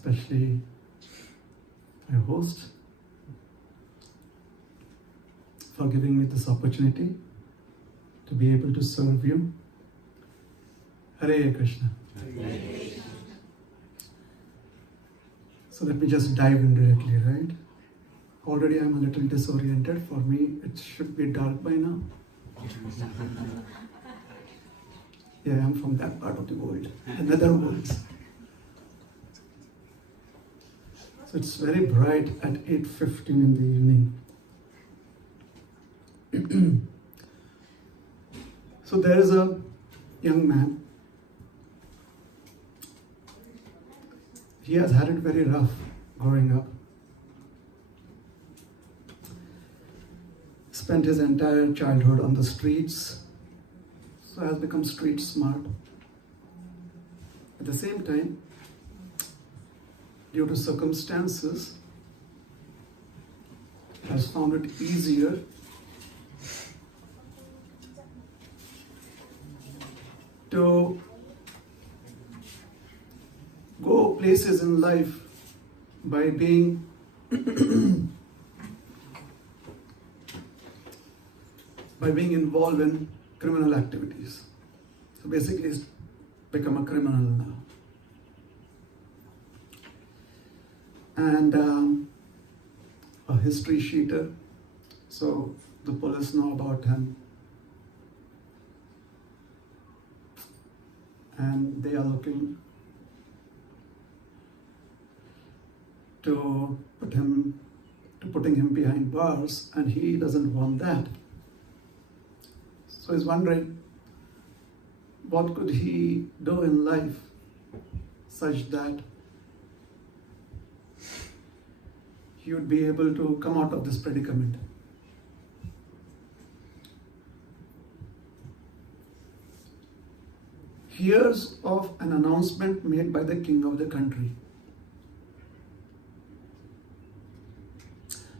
especially my host, for giving me this opportunity to be able to serve you. Hare Krishna. So let me just dive in directly, right? Already I'm a little disoriented. For me, it should be dark by now. Yeah, I'm from that part of the world, another world. So it's very bright at 8:15 in the evening. So there is a young man. He has had it very rough growing up. Spent his entire childhood on the streets, so has become street smart. At the same time, due to circumstances, has found it easier to go places in life by being involved in criminal activities. So basically, he's become a criminal now. And a history sheeter, so the police know about him. And they are looking to putting him behind bars, and he doesn't want that. So he's wondering, what could he do in life such that he would be able to come out of this predicament. Hears of an announcement made by the king of the country.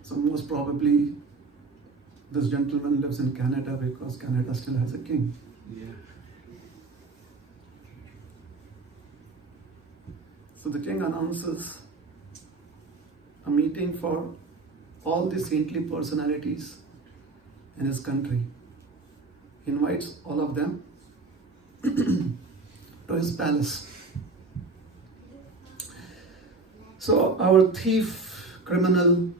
So most probably this gentleman lives in Canada because Canada still has a king. Yeah. So the king announces a meeting for all the saintly personalities in his country. He invites all of them to his palace. So our thief, criminal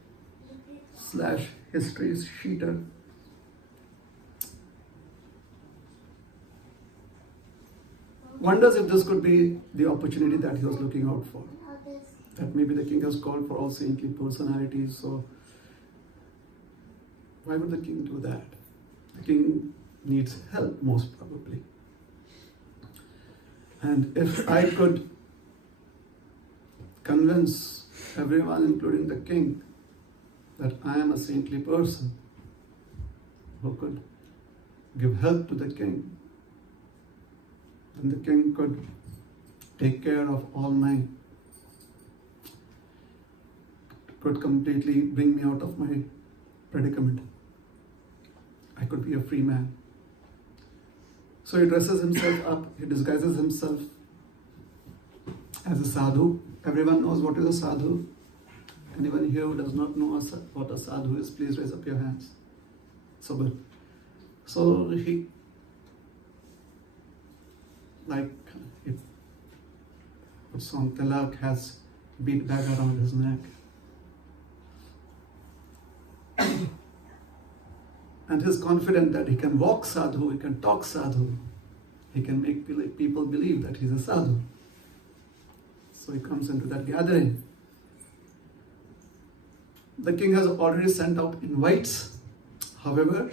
/ history sheeter wonders if this could be the opportunity that he was looking out for. That maybe the king has called for all saintly personalities, so why would the king do that? The king needs help, most probably. And if I could convince everyone, including the king, that I am a saintly person who could give help to the king, then the king could take care of all my, could completely bring me out of my predicament. I could be a free man. So he dresses himself up, he disguises himself as a sadhu. Everyone knows what is a sadhu. Anyone here who does not know what a sadhu is, please raise up your hands. So good. So he puts on tilak, has bead bag around his neck. And he's confident that he can walk sadhu, he can talk sadhu, he can make people believe that he's a sadhu. So he comes into that gathering. The king has already sent out invites. However,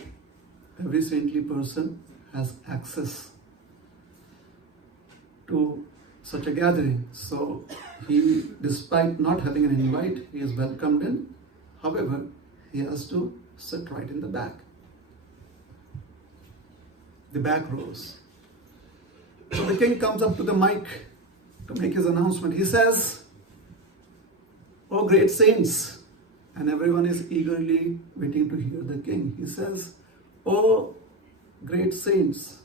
every saintly person has access to such a gathering. So he, despite not having an invite, he is welcomed in. However, he has to sit right in the back rows. So the king comes up to the mic to make his announcement. He says, "Oh great saints," and everyone is eagerly waiting to hear the king. He says, "Oh great saints,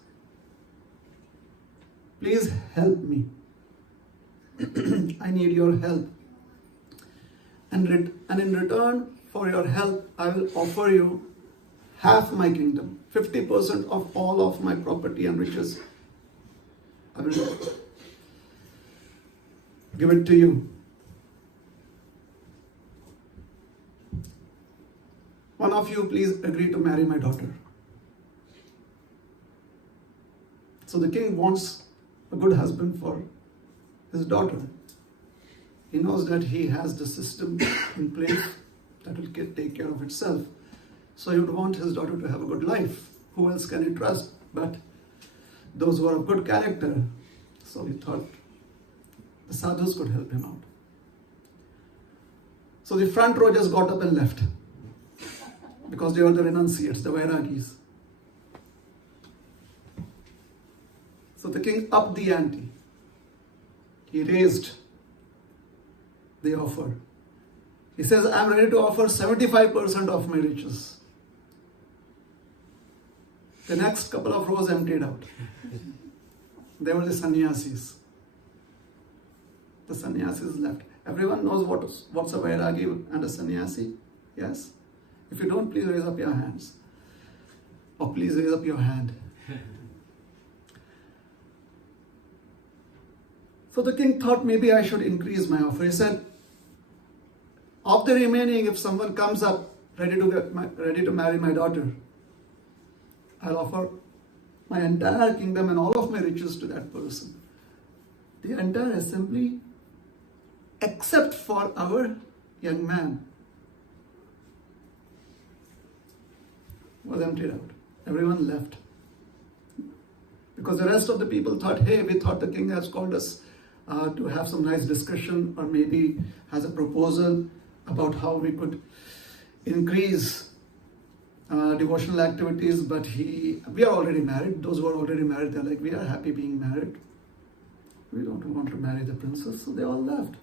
please help me." I need your help. And in return for your help, I will offer you half my kingdom, 50% of all of my property and riches. I will give it to you. One of you, please agree to marry my daughter. So the king wants a good husband for his daughter. He knows that he has the system in place that will take care of itself. So he would want his daughter to have a good life. Who else can he trust but those who are of good character? So he thought the sadhus could help him out. So the front row just got up and left because they were the renunciates, the Vairagis. So the king upped the ante. He raised the offer. He says, I'm ready to offer 75% of my riches. The next couple of rows emptied out. They were the sannyasis. The sannyasis left. Everyone knows what's a Vairagi and a sannyasi? Yes? If you don't, please raise up your hands. Or please raise up your hand. So the king thought maybe I should increase my offer. He said, of the remaining, if someone comes up ready to marry my daughter, I'll offer my entire kingdom and all of my riches to that person. The entire assembly, except for our young man, was emptied out. Everyone left. Because the rest of the people thought, hey, we thought the king has called us to have some nice discussion, or maybe has a proposal about how we could increase devotional activities, but we are already married. Those who are already married, they're like, we are happy being married. We don't want to marry the princess, so they all left.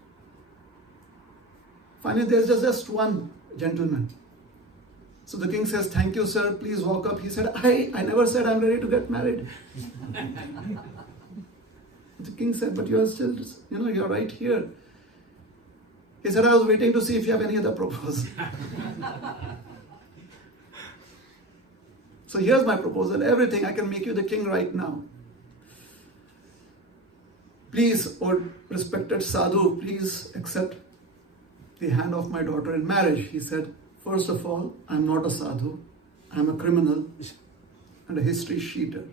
Finally, there's just one gentleman. So the king says, thank you, sir, please walk up. He said, I never said I'm ready to get married. The king said, but you are still, you're right here. He said, I was waiting to see if you have any other proposal. So here's my proposal. Everything, I can make you the king right now. Please, O respected sadhu, please accept the hand of my daughter in marriage. He said, first of all, I'm not a sadhu. I'm a criminal and a history cheater.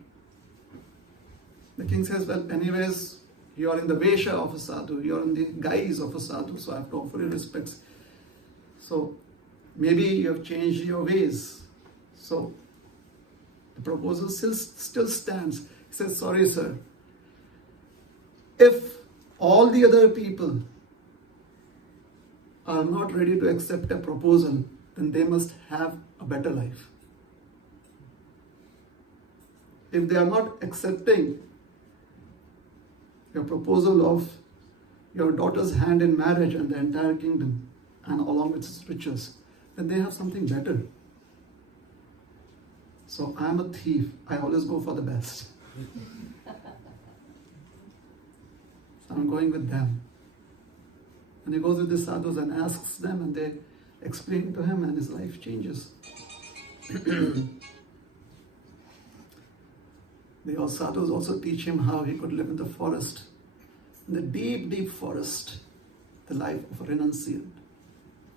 The king says, well, anyways, you are in the vesha of a sadhu. You are in the guise of a sadhu, so I have to offer you respects. So maybe you have changed your ways. So the proposal still stands. He says, sorry, sir. If all the other people are not ready to accept a proposal, then they must have a better life. If they are not accepting your proposal of your daughter's hand in marriage and the entire kingdom, and along with its riches, then they have something better. So I'm a thief. I always go for the best. So I'm going with them. And he goes with the sadhus and asks them, and they explain to him, and his life changes. The sadhus also teach him how he could live in the forest, in the deep, deep forest, the life of a renunciant.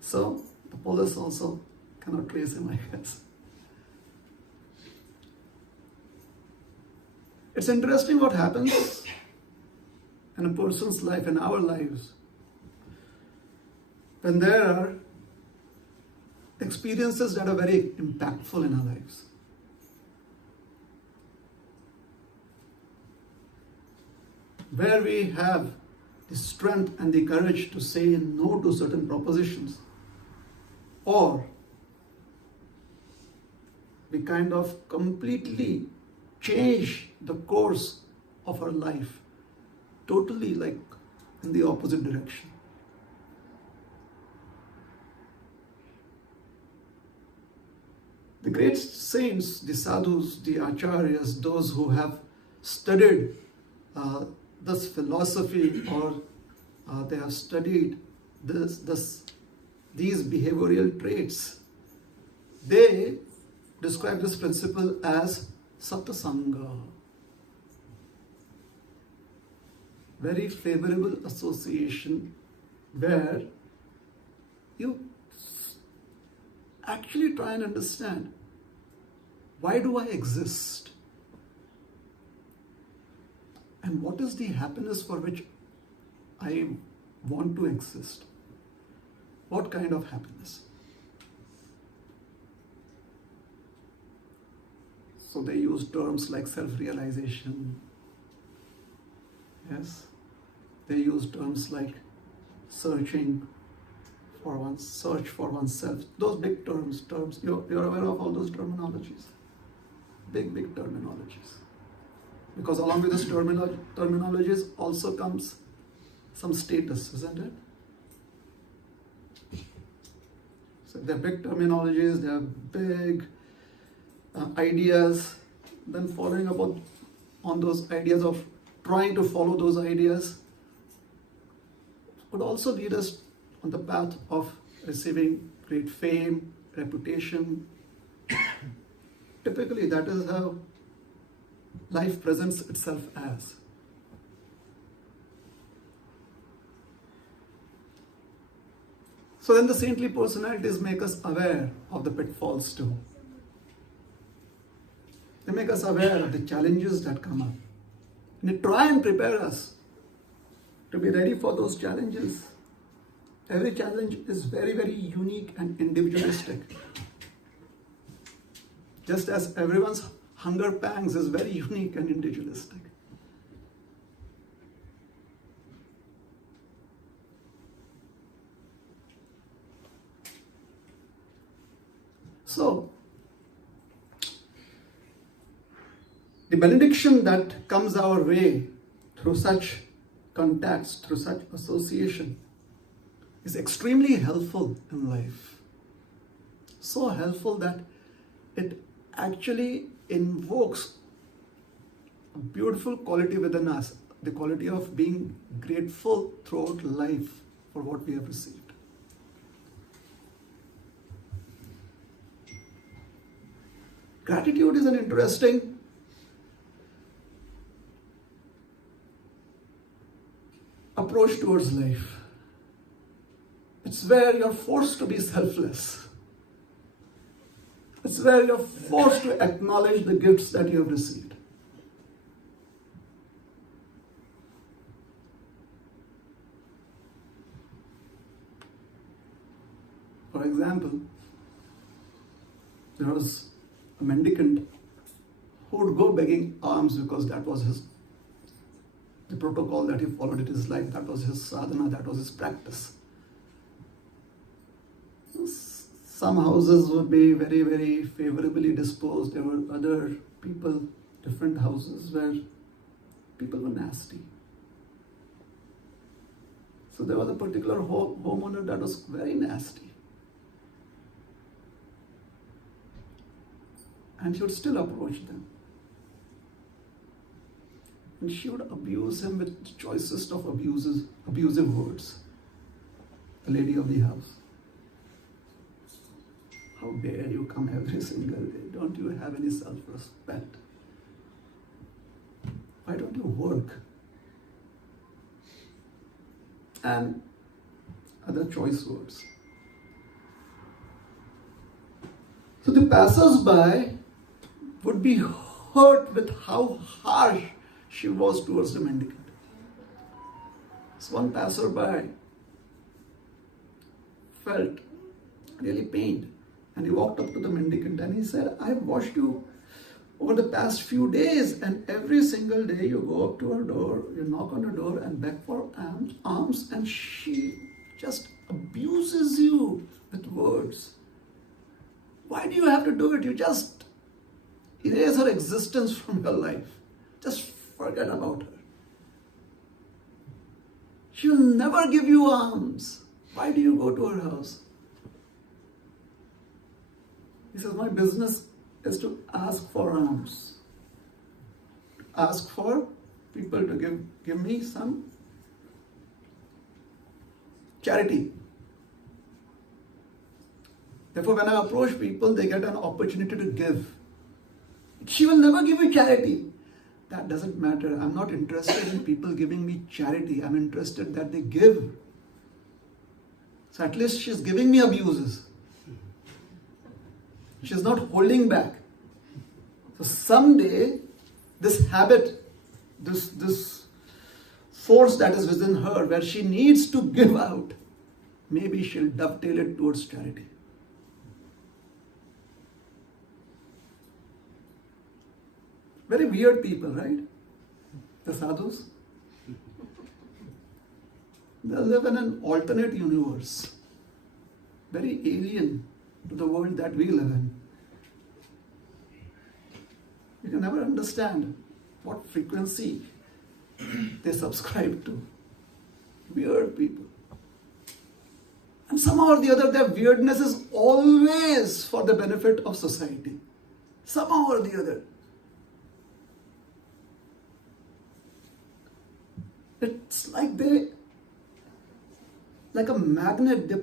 So the police also cannot trace him, I guess. It's interesting what happens in a person's life, in our lives, when there are experiences that are very impactful in our lives. Where we have the strength and the courage to say no to certain propositions, or we kind of completely change the course of our life, totally like in the opposite direction. The great saints, the sadhus, the acharyas, those who have studied this philosophy or they have studied these behavioral traits. They describe this principle as satsanga, very favorable association, where you actually try and understand, why do I exist? And what is the happiness for which I want to exist? What kind of happiness? So they use terms like self-realization. Yes. They use terms like search for oneself. Those big terms. You're aware of all those terminologies. Big terminologies. Because along with those terminologies also comes some status, isn't it? So they're big terminologies, they're big ideas, then following up on those ideas, of trying to follow those ideas, would also lead us on the path of receiving great fame, reputation. Typically, that is how life presents itself as. So then the saintly personalities make us aware of the pitfalls too. They make us aware of the challenges that come up. And they try and prepare us to be ready for those challenges. Every challenge is very, very unique and individualistic. Just as everyone's hunger pangs is very unique and individualistic. So, the benediction that comes our way through such contacts, through such association, is extremely helpful in life. So helpful that it actually invokes a beautiful quality within us, the quality of being grateful throughout life for what we have received. Gratitude is an interesting approach towards life. It's where you're forced to be selfless. It's where you're forced to acknowledge the gifts that you have received. For example, there was a mendicant who would go begging alms because that was the protocol that he followed in his life. That was his sadhana, that was his practice. Some houses would be very, very favorably disposed. There were other people, different houses where people were nasty. So there was a particular homeowner that was very nasty. And she would still approach them. And she would abuse him with the choicest of abusive words. The lady of the house. How dare you come every single day? Don't you have any self-respect? Why don't you work? And other choice words. So the passers-by would be hurt with how harsh she was towards the mendicant. So one passerby felt really pained. And he walked up to the mendicant and he said, I've watched you over the past few days, and every single day you go up to her door, you knock on her door and beg for alms, and she just abuses you with words. Why do you have to do it? You just erase her existence from your life. Just forget about her. She'll never give you alms. Why do you go to her house? He says, my business is to ask for alms. Ask for people to give me some charity. Therefore, when I approach people, they get an opportunity to give. She will never give you charity. That doesn't matter. I'm not interested in people giving me charity. I'm interested that they give. So at least she's giving me abuses. She's not holding back. So someday, this habit, this force that is within her, where she needs to give out, maybe she'll dovetail it towards charity. Very weird people, right? The sadhus. They live in an alternate universe. Very alien to the world that we live in. You can never understand what frequency they subscribe to. Weird people. And somehow or the other, their weirdness is always for the benefit of society. Somehow or the other. It's like like a magnet, they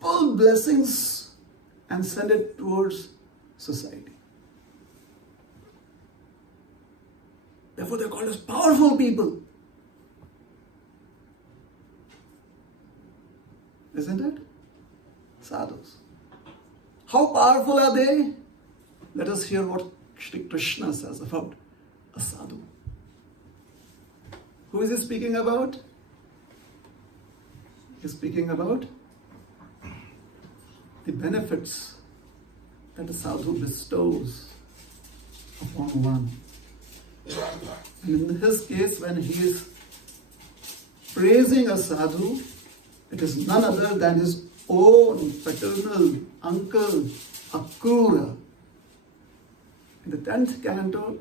pull blessings and send it towards society. Therefore, they're called as powerful people. Isn't it? Sadhus. How powerful are they? Let us hear what Shri Krishna says about a sadhu. Who is he speaking about? He's speaking about the benefits that a sadhu bestows upon one. And in his case, when he is praising a sadhu, it is none other than his own paternal uncle, Akrura. In the 10th canto,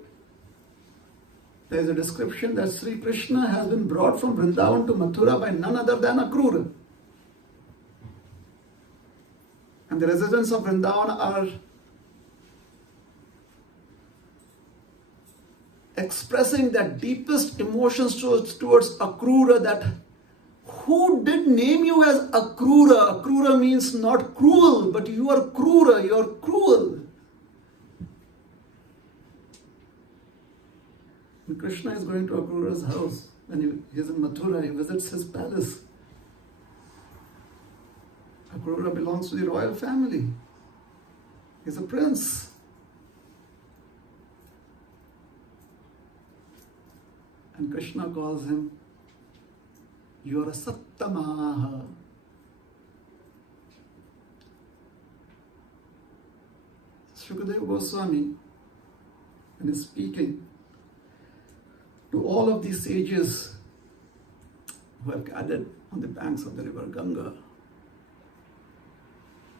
there is a description that Sri Krishna has been brought from Vrindavan to Mathura by none other than Akrura. And the residents of Vrindavan are expressing their deepest emotions towards Akrura, that who did name you as Akrura? Akrura means not cruel, but you are Krura, you are cruel. And Krishna is going to Akrura's house. When he is in Mathura, he visits his palace. Akrura belongs to the royal family. He's a prince. And Krishna calls him, you are a Sattamaha. Shukadeva Goswami, when he's speaking to all of these sages who have gathered on the banks of the river Ganga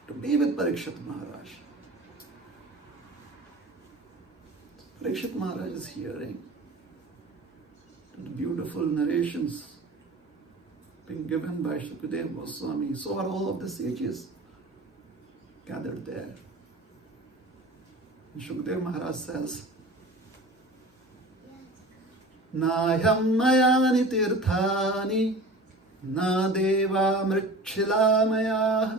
to be with Parikshit Maharaj. Parikshit Maharaj is hearing the beautiful narrations being given by Shukadeva Goswami. So are all of the sages gathered there. And Shukadeva Maharaj says, Nayam mayani tirthani na deva mritchila maya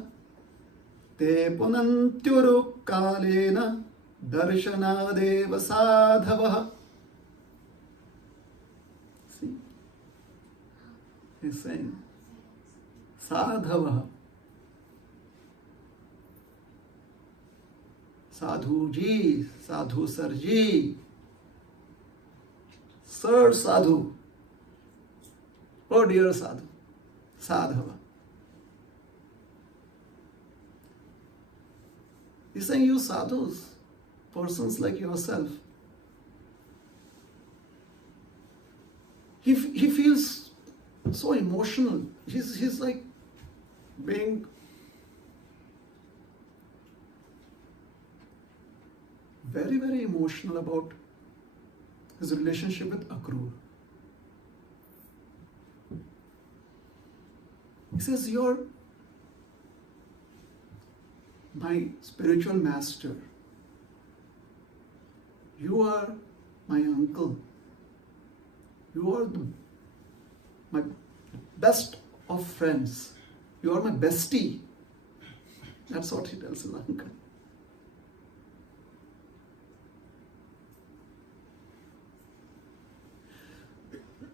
te punantyuru kalena darshana deva sadhava. See? He's saying, sadhava. Sadhu ji, sadhu sarji. Sir Sadhu, oh dear Sadhu, Sadhava. He's saying, you sadhus, persons like yourself, he feels so emotional. He's like being very, very emotional about his relationship with Akrura. He says, you're my spiritual master. You are my uncle. You are my best of friends. You are my bestie. That's what he tells his uncle.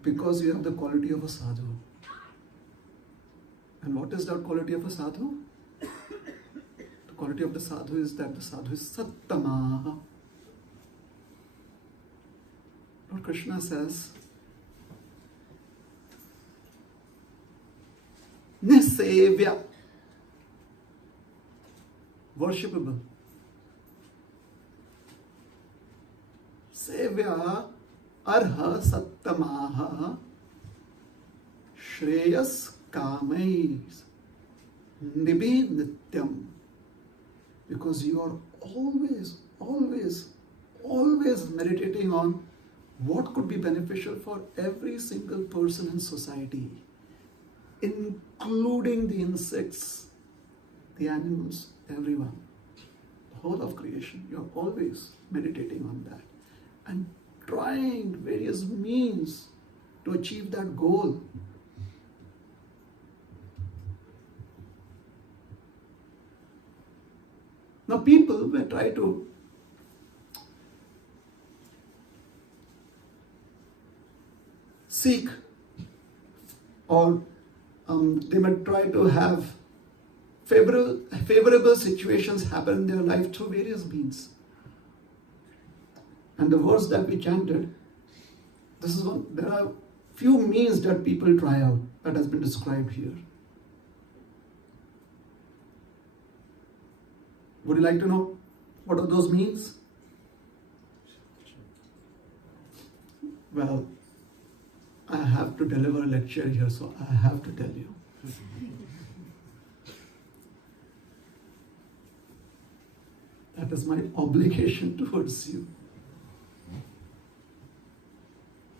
Because you have the quality of a sadhu. And what is that quality of a sadhu? The quality of the sadhu is that the sadhu is sattama. Lord Krishna says, Nisevya, worshipable. Sevya arha sattamaha shreyas kamais nibi nityam. Because you are always meditating on what could be beneficial for every single person in society, including the insects, the animals, everyone, the whole of creation. You're always meditating on that and trying various means to achieve that goal. Now people may try to seek, or they might try to have favorable situations happen in their life through various means. And the verse that we chanted, this is one. There are few means that people try out that has been described here. Would you like to know what are those means? Well, I have to deliver a lecture here, so I have to tell you. That is my obligation towards you.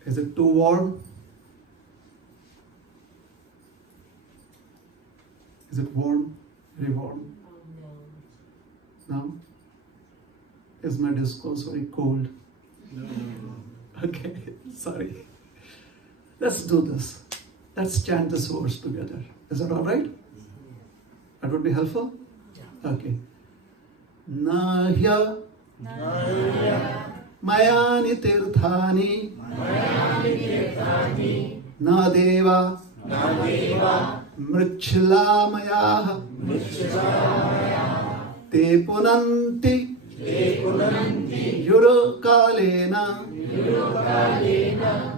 Is it too warm? Is it warm? Very warm? No? Is my discourse very cold? No. Okay, sorry. Let's do this. Let's chant this verse together. Is that all right? That would be helpful? Yeah. Okay. Nahya Mayani tirthani Na deva Mrichilamayah Te punanti Yurukalena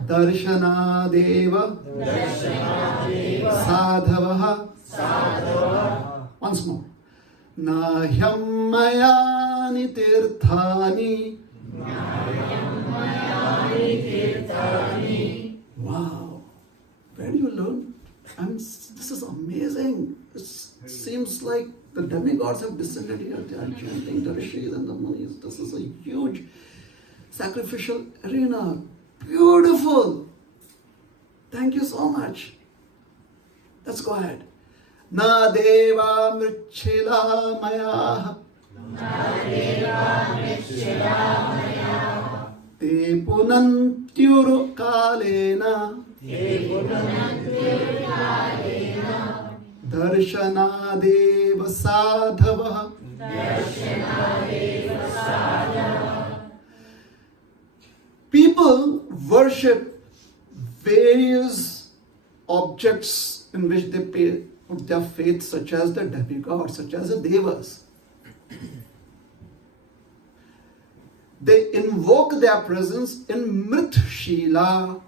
Darshanadeva Sadhavaha. Once more. Nahyammayani tirthani. Wow. Where do you learn? This is amazing. It seems like the demigods have descended here. They are chanting the rishis and the munis. This is a huge sacrificial arena. Beautiful. Thank you so much. Let's go ahead. Na deva mrichila maya. Te punantyuru kalena. Darshanadeva sadhava. People worship various objects in which they put their faith, such as the demigods, such as the devas. They invoke their presence in Mrit-shila,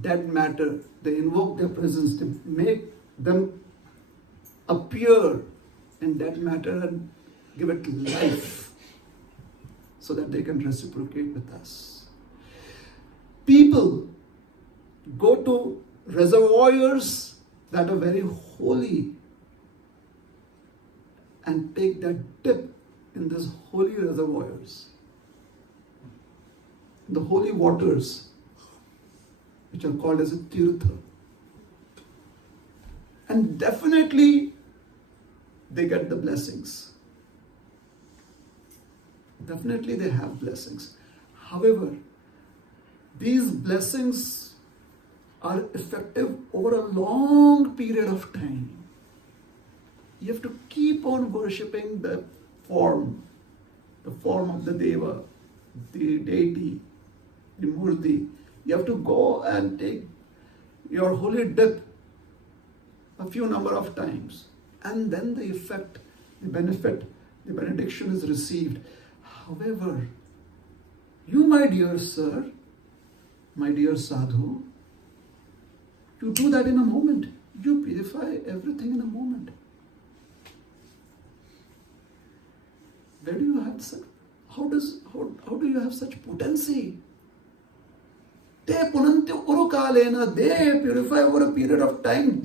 dead matter. They invoke their presence to make them appear in dead matter and give it life so that they can reciprocate with us. People go to reservoirs that are very holy and take that dip in these holy reservoirs, the holy waters, which are called as a tirtha. And definitely they get the blessings. Definitely they have blessings. However, these blessings are effective over a long period of time. You have to keep on worshipping the form of the Deva, the deity, the Murti. You have to go and take your holy dip a few number of times, and then the effect, the benefit, the benediction is received. However, you, my dear sir, my dear sadhu, you do that in a moment. You purify everything in a moment. Where do you have such? How do you have such potency? They punantya urukalena, they purify over a period of time,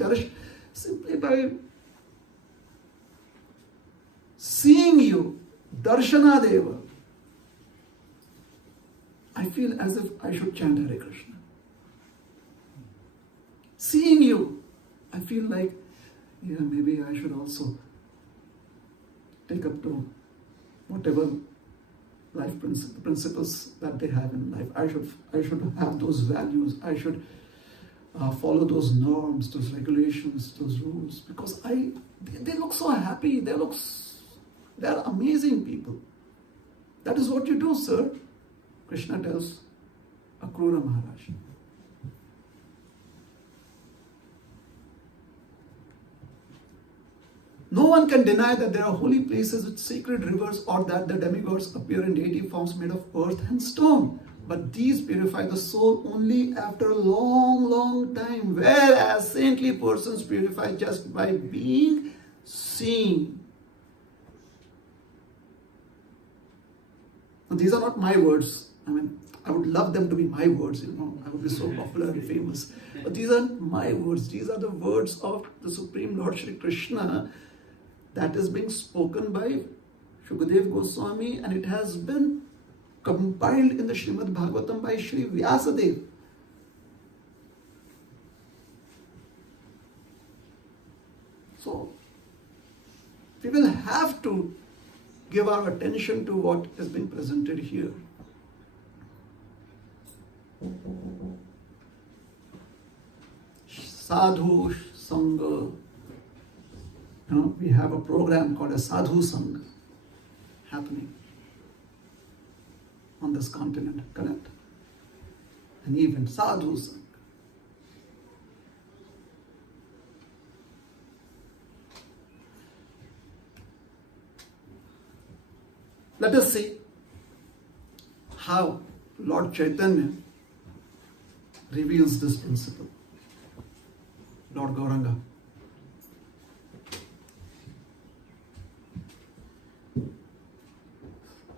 simply by seeing you, darshana deva. I feel as if I should chant Hare Krishna. Seeing you, I feel like, maybe I should also take up to whatever life principles that they have in life. I should have those values. I should follow those norms, those regulations, those rules, because they look so happy. They're amazing people. That is what you do, sir. Krishna tells Akrura Maharaj. No one can deny that there are holy places with sacred rivers, or that the demigods appear in deity forms made of earth and stone. But these purify the soul only after a long, long time, whereas saintly persons purify just by being seen. Now, these are not my words. I would love them to be my words, I would be so popular and famous. But these aren't my words. These are the words of the Supreme Lord Shri Krishna that is being spoken by Shukadeva Goswami, and it has been compiled in the Srimad Bhagavatam by Shri Vyasadeva. So, we will have to give our attention to what is being presented here. Sadhu Sangha. We have a program called a Sadhu Sangha happening on this continent, correct? And even Sadhu Sangha. Let us see how Lord Chaitanya reveals this principle. Lord Gauranga.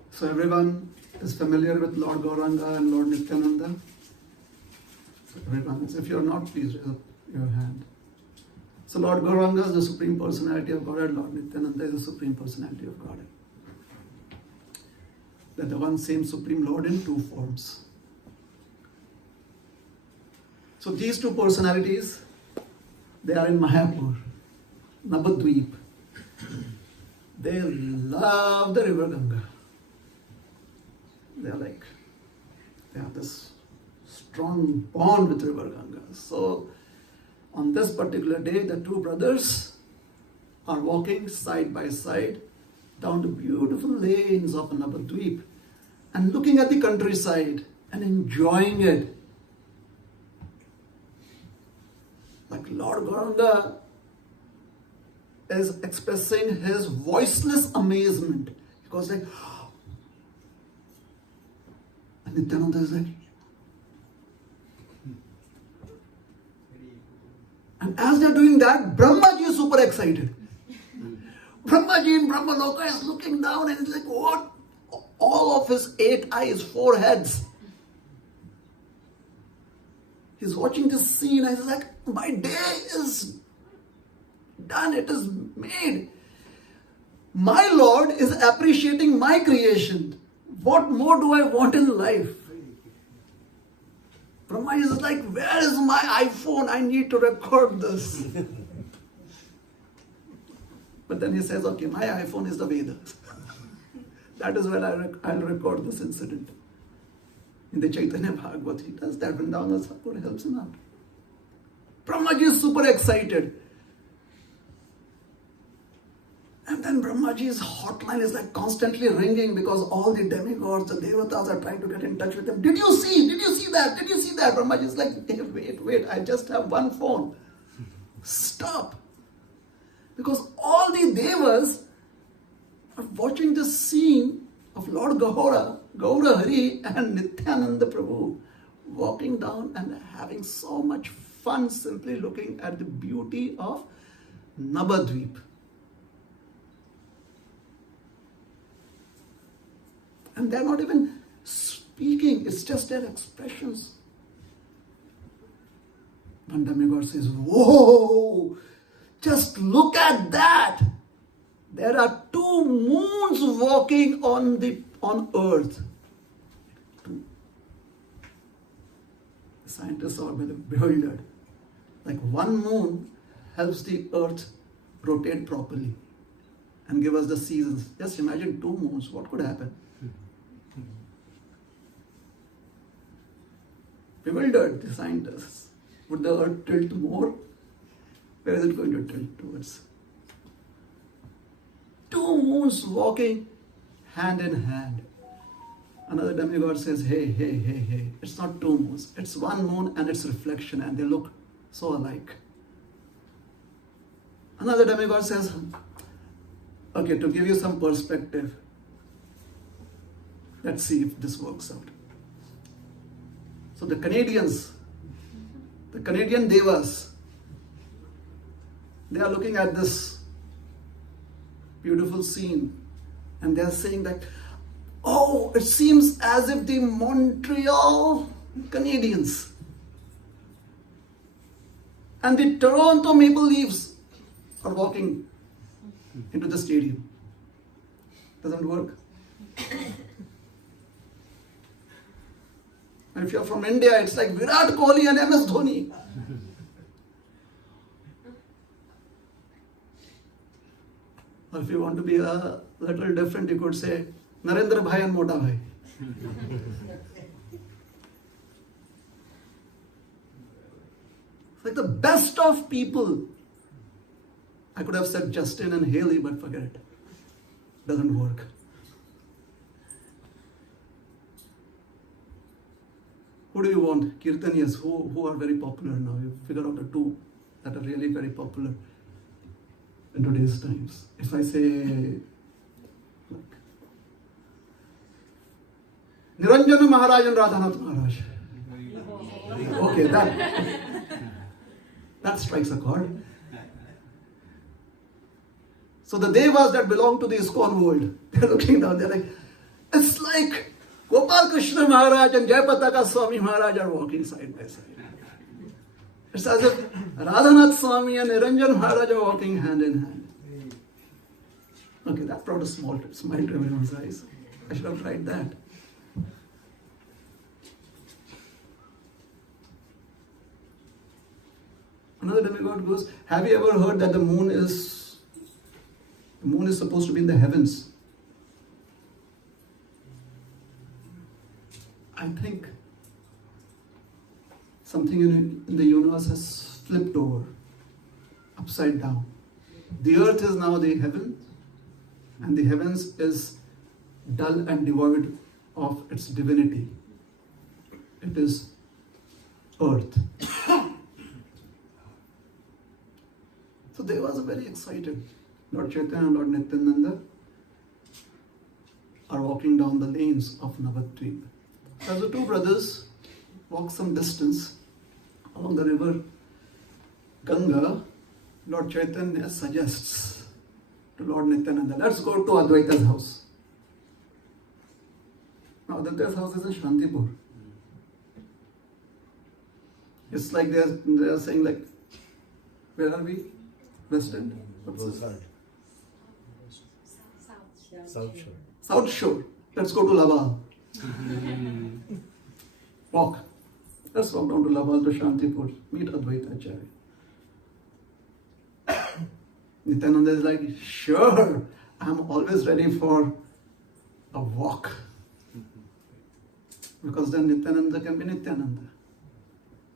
So everyone is familiar with Lord Gauranga and Lord Nityananda? So everyone, if you're not, please raise up your hand. So Lord Gauranga is the Supreme Personality of Godhead. Lord Nityananda is the Supreme Personality of Godhead. They're the one same Supreme Lord in two forms. So these two personalities, they are in Mayapur, Navadvip. They love the river Ganga. They have this strong bond with river Ganga. So on this particular day, the two brothers are walking side by side down the beautiful lanes of Navadvip and looking at the countryside and enjoying it. Like Lord Gauranga is expressing his voiceless amazement. He goes like, and Nityananda is like, and as they're doing that, Brahmaji is super excited. Brahmaji in Brahmaloka is looking down and he's like, what? All of his 8 eyes, 4 heads. He's watching this scene and he's like, my day is done, it is made. My Lord is appreciating my creation. What more do I want in life? Brahma is like, where is my iPhone? I need to record this. But then he says, okay, my iPhone is the Vedas. That is where I'll record this incident. In the Chaitanya Bhagavat, he does that. Vrindavana Thakur helps him out. Brahmaji is super excited. And then Brahmaji's hotline is like constantly ringing because all the demigods, the devatas are trying to get in touch with him. Did you see that? Did you see that? Brahmaji is like, hey, wait, I just have one phone. Stop. Because all the devas are watching this scene of Lord Gaura Hari and Nityananda Prabhu walking down and having so much fun simply looking at the beauty of Navadvip. And they're not even speaking, it's just their expressions. One demigod says, whoa, just look at that. There are 2 moons walking on earth. 2. The scientists are bewildered. Like 1 moon helps the earth rotate properly and give us the seasons. Just imagine 2 moons, what could happen? Bewildered, the scientists. Would the earth tilt more? Where is it going to tilt towards? 2 moons walking hand in hand. Another demigod says, hey, it's not 2 moons. It's 1 moon and its reflection, and they look so alike. Another demigod says, okay, to give you some perspective, let's see if this works out. So the Canadian devas, they are looking at this beautiful scene and they are saying that, oh, it seems as if the Montreal Canadiens and the Toronto Maple Leafs are walking into the stadium. Doesn't work. And if you're from India, it's like Virat Kohli and MS Dhoni. Or if you want to be a little different, you could say Narendra Bhai and Mota Bhai. It's like the best of people. I could have said Justin and Haley, but forget it. Doesn't work. Who do you want? Kirtaniyas, who are very popular now. You figure out the 2 that are really very popular in today's times. If I say, like, Niranjana Maharaj and Radhanath Maharaj. Okay, that strikes a chord. So the devas that belong to the ISKCON world, they're looking down, they're like, it's like Gopal Krishna Maharaj and Jayapataka Swami Maharaj are walking side by side. It's as if Radhanath Swami and Niranjan Maharaj are walking hand in hand. Okay, that brought a smile to everyone's eyes. I should have tried that. Another demigod goes, have you ever heard that the moon is supposed to be in the heavens? I think something in the universe has flipped over, upside down. The earth is now the heaven, and the heavens is dull and devoid of its divinity. It is earth. So they was very excited. Lord Chaitanya and Lord Nityananda are walking down the lanes of Navadvip. As the 2 brothers walk some distance along the river Ganga, Lord Chaitanya suggests to Lord Nityananda, let's go to Advaita's house. Now Advaita's house is in Shantipur. It's like they are saying, like, where are we? West End? South Shore. South Shore. Let's go to Laval. Walk. Let's walk down to Laval to Shantipur. Meet Advaita Acharya. Nityananda is like, sure, I'm always ready for a walk. Because then Nityananda can be Nityananda.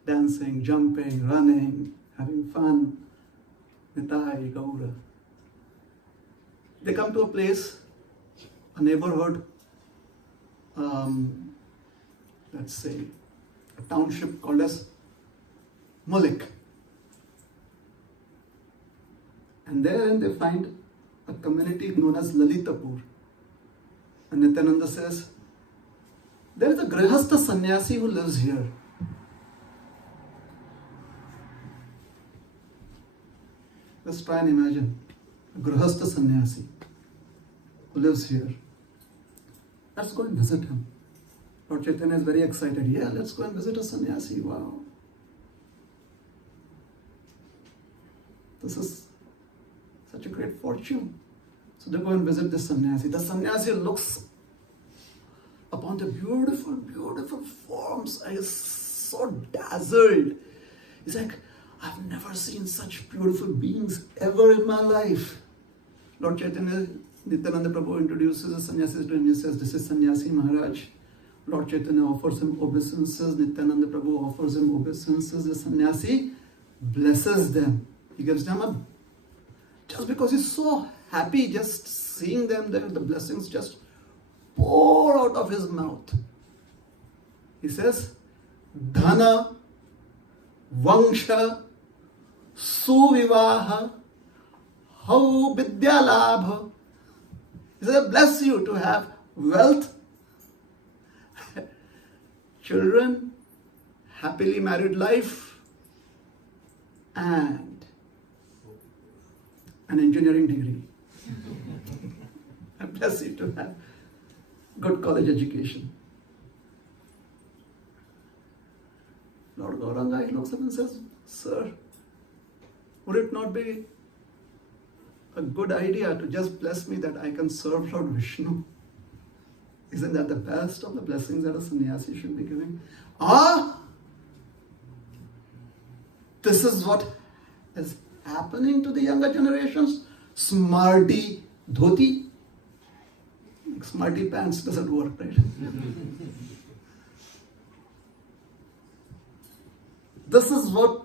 Dancing, jumping, running, having fun. Nitai, Gaura. They come to a place, a neighborhood, let's say, a township called as Mullik. And therein they find a community known as Lalitapur. And Nityananda says, there is a Grihastha sannyasi who lives here. Let's try and imagine a Grihastha sannyasi who lives here. Let's go and visit him. Lord Chaitanya is very excited. Yeah, let's go and visit a sannyasi. Wow. This is such a great fortune. So they go and visit this sannyasi. The sannyasi looks upon the beautiful, beautiful forms. I was so dazzled. He's like, I've never seen such beautiful beings ever in my life. Lord Chaitanya, Nityananda Prabhu introduces the sannyasi to him. He says, this is Sannyasi Maharaj. Lord Chaitanya offers him obeisances. Nityananda Prabhu offers him obeisances. The sannyasi blesses them. He gives them a, just because he's so happy just seeing them there, the blessings just pour out of his mouth. He says, Dhana, Vangsha, Suvivaha, Hau Vidyalabha. He says, bless you to have wealth, children, happily married life, and an engineering degree. I bless you to have good college education. Lord Gauranga, he looks up and says, sir, would it not be a good idea to just bless me that I can serve Lord Vishnu? Isn't that the best of the blessings that a sannyasi should be giving? This is what is happening to the younger generations. Smarty dhoti. Smarty pants doesn't work, right? This is what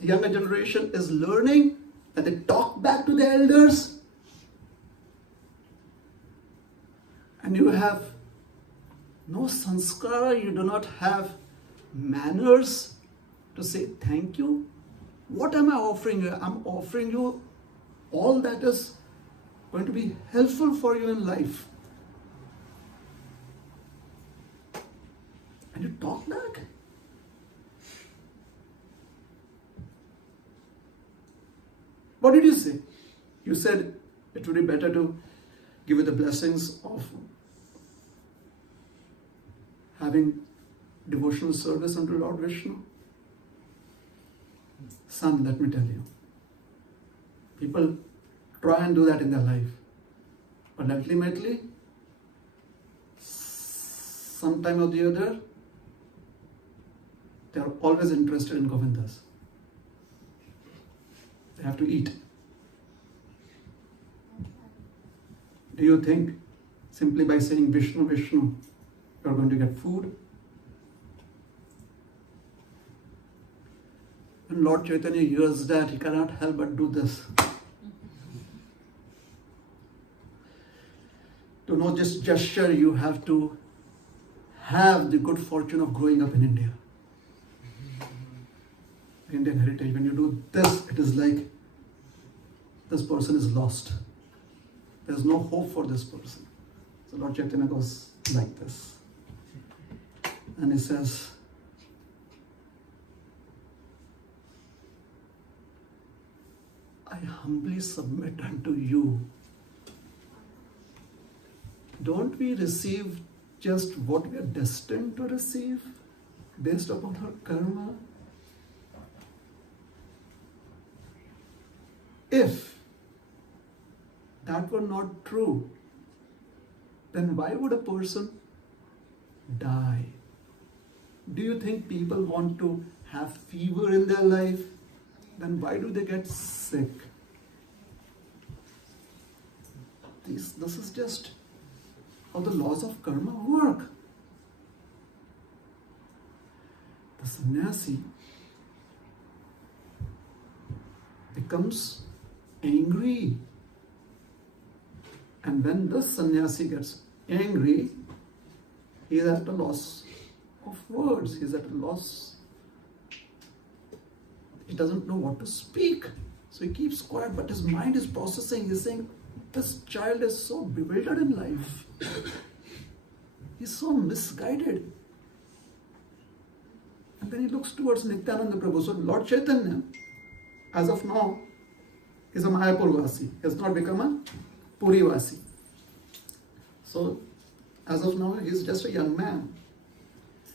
the younger generation is learning, that they talk back to their elders. And you have no sanskara, you do not have manners to say thank you. What am I offering you? I'm offering you all that is going to be helpful for you in life. And you talk back. What did you say? You said it would be better to give you the blessings of having devotional service unto Lord Vishnu. Son, let me tell you, people try and do that in their life, but ultimately, sometime or the other, they are always interested in Govindas. They have to eat. Do you think simply by saying Vishnu, Vishnu, you are going to get food? When Lord Chaitanya hears that, he cannot help but do this. To know this gesture, you have to have the good fortune of growing up in India. Indian heritage. When you do this, it is like this person is lost. There's no hope for this person. So Lord Chaitanya goes like this. And he says, I humbly submit unto you. Don't we receive just what we are destined to receive based upon our karma? If that were not true, then why would a person die? Do you think people want to have fever in their life? Then why do they get sick? This is just how the laws of karma work. The sannyasi becomes angry. And when the sannyasi gets angry, he is at a loss of words. He is at a loss. He doesn't know what to speak. So he keeps quiet, but his mind is processing. He's saying, this child is so bewildered in life. He's so misguided. And then he looks towards Nityananda Prabhu. So Lord Chaitanya, as of now, is a Mayapur Vasi. He has not become a Puri Vasi. So, as of now, he is just a young man.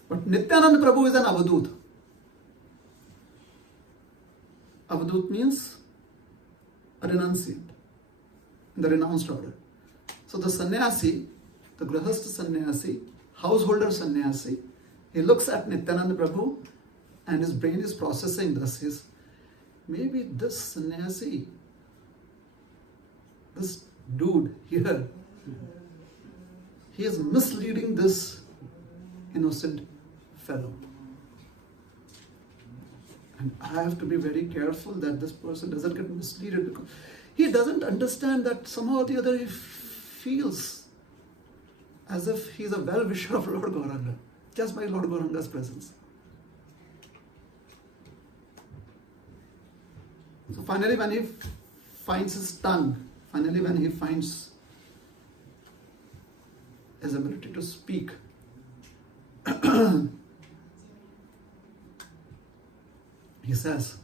But Nityananda Prabhu is an Avadut. Avadut means a renunciate, in the renounced order. So the sannyasi, the grahastha sannyasi, householder sannyasi, he looks at Nityananda Prabhu and his brain is processing this. Maybe this sannyasi, this dude here, he is misleading this innocent fellow. And I have to be very careful that this person doesn't get misled, because he doesn't understand that somehow or the other he feels as if he's a well-wisher of Lord Gauranga, just by Lord Gauranga's presence. So finally, when he finds his tongue, finally when he finds his ability to speak, he says,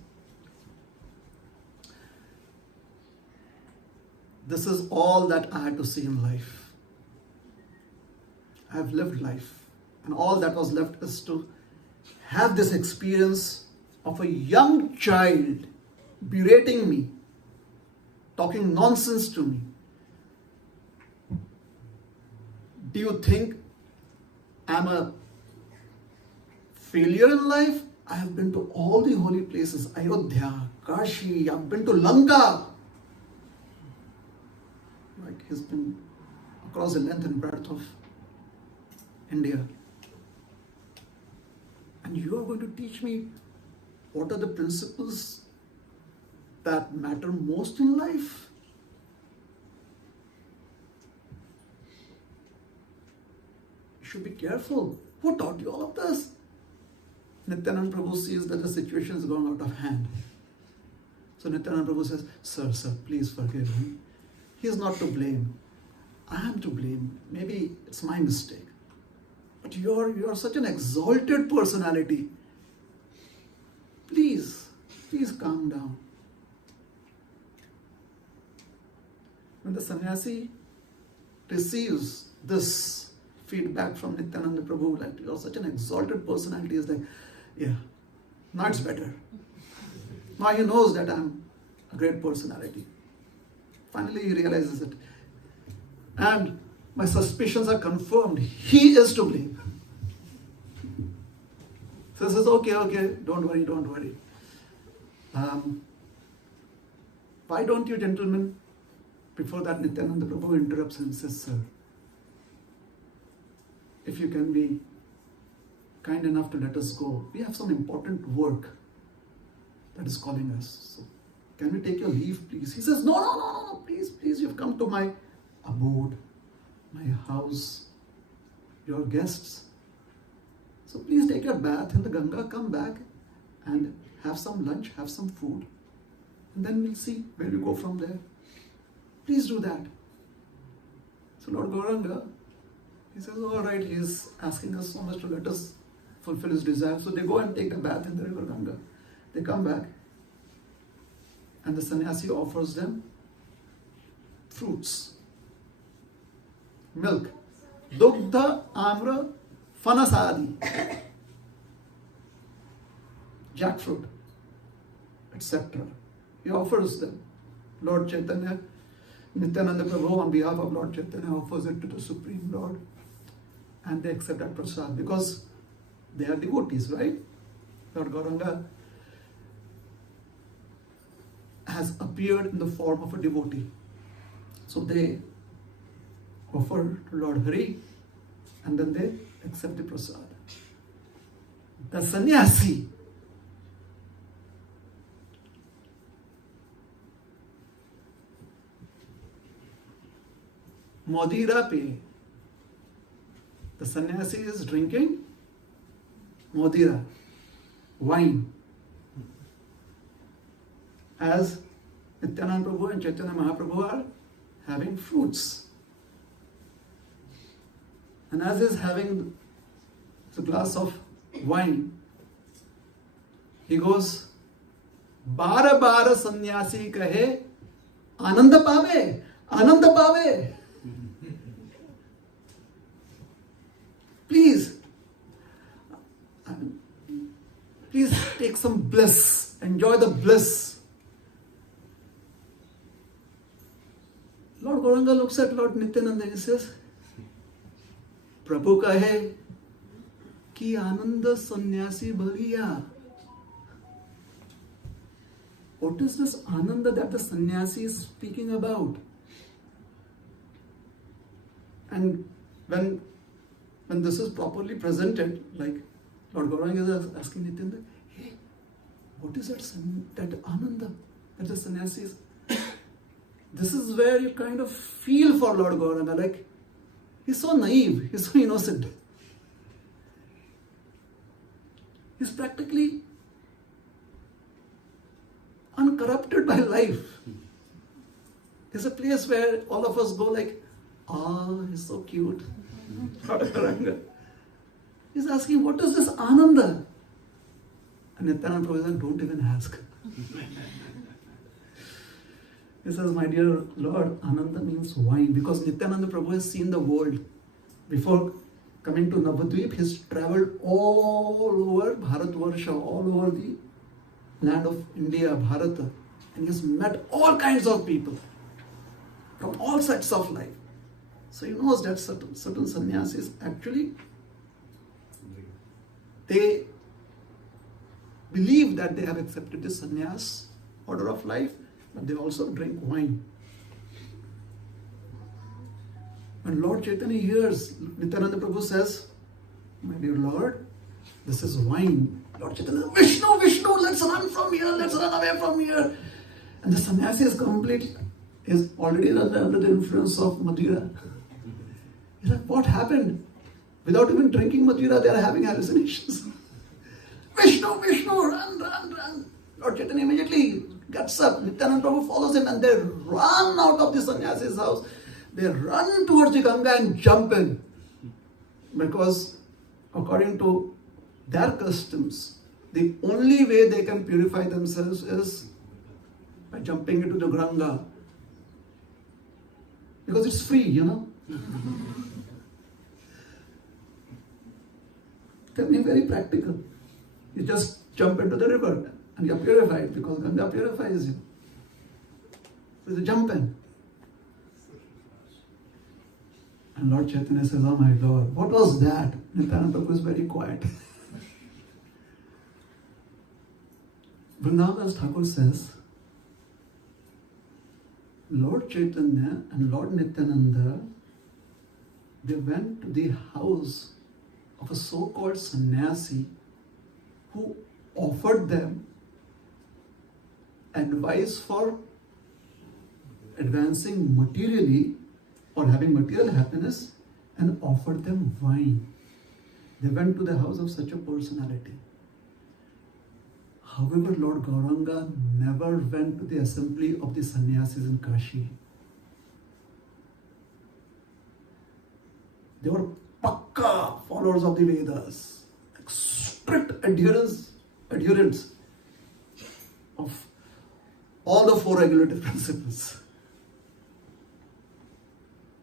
this is all that I had to see in life. I have lived life. And all that was left is to have this experience of a young child berating me, talking nonsense to me. Do you think I'm a failure in life? I have been to all the holy places, Ayodhya, Kashi, I've been to Lanka. Like he's been across the length and breadth of India. And you are going to teach me what are the principles that matter most in life? You should be careful. Who taught you all of this? Nityananda Prabhu sees that the situation is going out of hand. So Nityananda Prabhu says, Sir, please forgive me. He is not to blame. I am to blame. Maybe it's my mistake. But you are such an exalted personality. Please calm down. When the sannyasi receives this feedback from Nityananda Prabhu, like, you're such an exalted personality, is like, yeah, now it's better. Now he knows that I'm a great personality. Finally he realizes it. And my suspicions are confirmed. He is to blame. So he says, okay, don't worry. Why don't you gentlemen, before that Nityananda Prabhu interrupts and says, sir, if you can be kind enough to let us go. We have some important work that is calling us. So can we take your leave, please? He says, no, please, you've come to my abode, my house, your guests. So please take your bath in the Ganga, come back and have some lunch, have some food, and then we'll see where we go from there. Please do that. So Lord Gauranga, he says, all right, he is asking us so much to let us fulfill his desire. So they go and take a bath in the river Ganga. They come back and the sannyasi offers them fruits, milk, dugdha, amra, fanasadi, jackfruit, etc. He offers them. Lord Chaitanya, Nityananda Prabhu on behalf of Lord Chaitanya offers it to the Supreme Lord, and they accept that prasad because they are devotees, right? Lord Gauranga has appeared in the form of a devotee. So they offer to Lord Hari and then they accept the prasad. The sannyasi Modira pe. The sannyasi is drinking Modira, wine. As Nityananda Prabhu and Chaitanya Mahaprabhu are having fruits. And as he's having the glass of wine, he goes, Bara bara sannyasi kahe, Ananda pave, Ananda pave. Please take some bliss, enjoy the bliss. Lord Gauranga looks at Lord Nityananda and he says, Prabhu kahe ki ananda sannyasi bhaliya. What is this ananda that the sannyasi is speaking about? And when this is properly presented, like Lord Gauranga is asking Nityananda, hey, what is that ananda that the sannyasi is? This is where you kind of feel for Lord Gauranga, like he's so naive, he's so innocent. He's practically uncorrupted by life. It's a place where all of us go like, he's so cute. Lord Gauranga. He's asking, what is this ananda? And Nityananda Prabhu says, don't even ask. He says, my dear Lord, Ananda means wine, because Nityananda Prabhu has seen the world. Before coming to Navadvip, he's travelled all over Bharatvarsha, all over the land of India, Bharata, and he's met all kinds of people from all sects of life. So he knows that certain sannyasis actually, they believe that they have accepted the sannyas order of life, but they also drink wine. When Lord Chaitanya hears, Nityananda Prabhu says, my dear Lord, this is wine. Lord Chaitanya, Vishnu, let's run from here, let's run away from here. And the sannyasi is already under the influence of Madhura. He's like, what happened? Without even drinking Madhura, they are having hallucinations. Vishnu, run. Lord Chaitanya immediately gets up. Nityananda Prabhu follows him and they run out of the sannyasi's house. They run towards the Ganga and jump in. Because according to their customs, the only way they can purify themselves is by jumping into the Ganga. Because it's free, you know. They're being very practical. You just jump into the river and you're purified because Ganga purifies you. So you jump in. And Lord Chaitanya says, oh my Lord, what was that? Nityananda Prabhu is very quiet. Vrindavan Das Thakur says, Lord Chaitanya and Lord Nityananda, they went to the house of a so-called sannyasi who offered them advice for advancing materially or having material happiness, and offered them wine. They went to the house of such a personality. However, Lord Gauranga never went to the assembly of the sannyasis in Kashi. They were pakka followers of the Vedas, like strict adherents of all the four regulative principles.